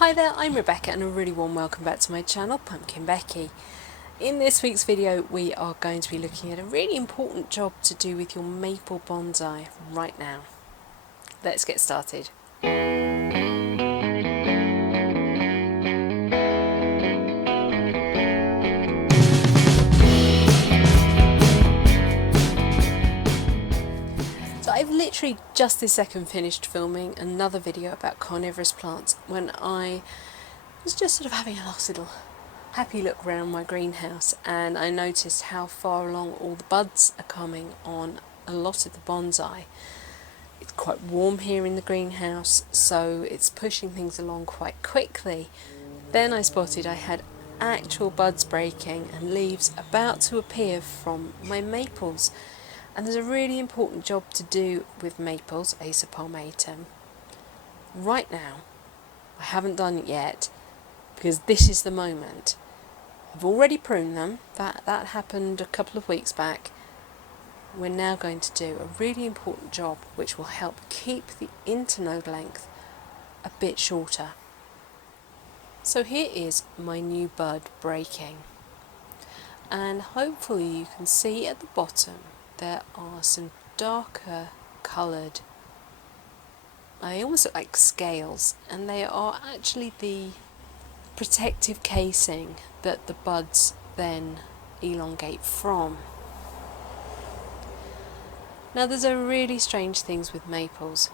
Hi there, I'm Rebecca and a really warm welcome back to my channel, PumpkinBecki. In this week's video we are going to be looking at a really important job to do with your maple bonsai right now. Let's get started. So I've literally just this second finished filming another video about carnivorous plants when I was just sort of having a last little happy look around my greenhouse, and I noticed how far along all the buds are coming on a lot of the bonsai. It's quite warm here in the greenhouse, so it's pushing things along quite quickly. Then I spotted I had actual buds breaking and leaves about to appear from my maples. And there's a really important job to do with maples, Acer palmatum. Right now, I haven't done it yet because this is the moment. I've already pruned them, that happened a couple of weeks back. We're now going to do a really important job which will help keep the internode length a bit shorter. So here is my new bud breaking, and hopefully you can see at the bottom there are some darker coloured, they almost look like scales, and they are actually the protective casing that the buds then elongate from. Now there's a really strange things with maples.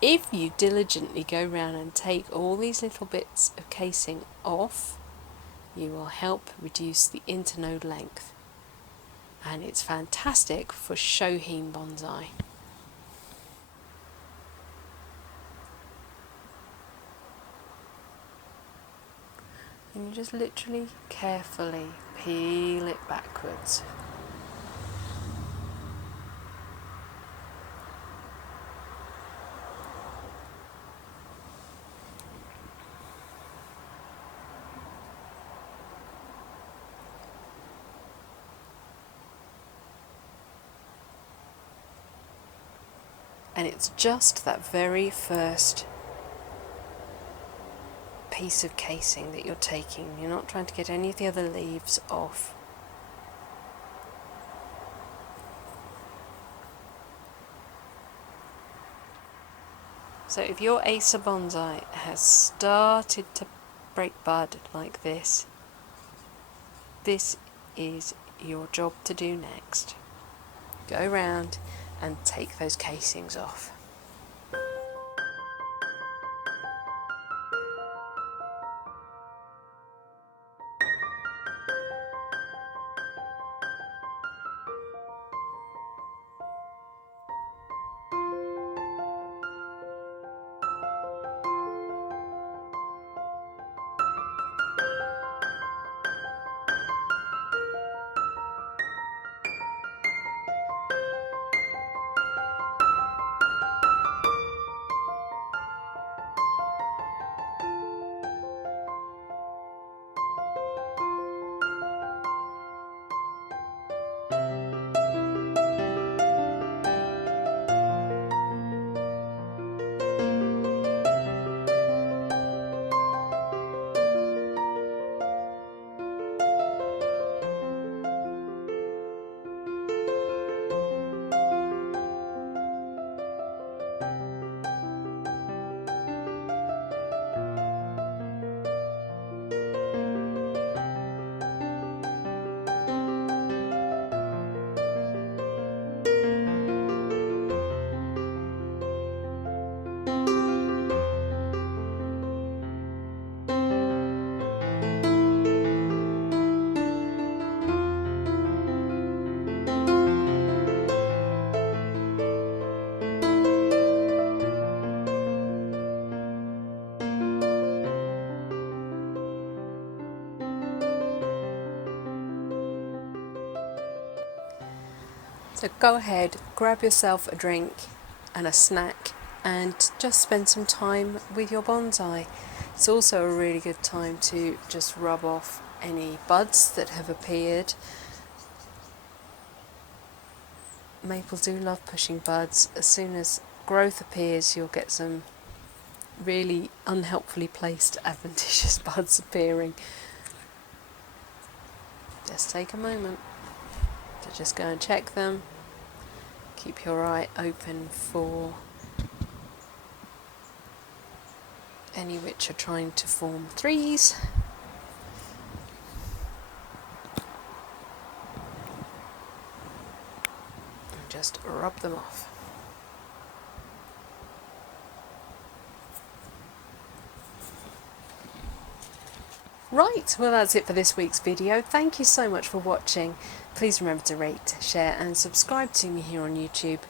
If you diligently go round and take all these little bits of casing off, you will help reduce the internode length, and it's fantastic for Shohin bonsai. And you just literally carefully peel it backwards. And it's just that very first piece of casing that you're taking. You're not trying to get any of the other leaves off. So if your Acer bonsai has started to break bud like this, this is your job to do next. Go round and take those casings off. So go ahead, grab yourself a drink and a snack and just spend some time with your bonsai. It's also a really good time to just rub off any buds that have appeared. Maples do love pushing buds. As soon as growth appears, you'll get some really unhelpfully placed adventitious buds appearing. Just take a moment to just go and check them. Keep your eye open for any which are trying to form threes. And just rub them off. Right, well that's it for this week's video. Thank you so much for watching. Please remember to rate, share and subscribe to me here on YouTube.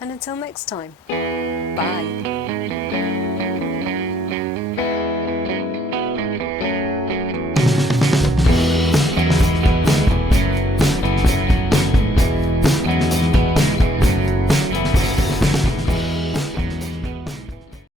And until next time, bye.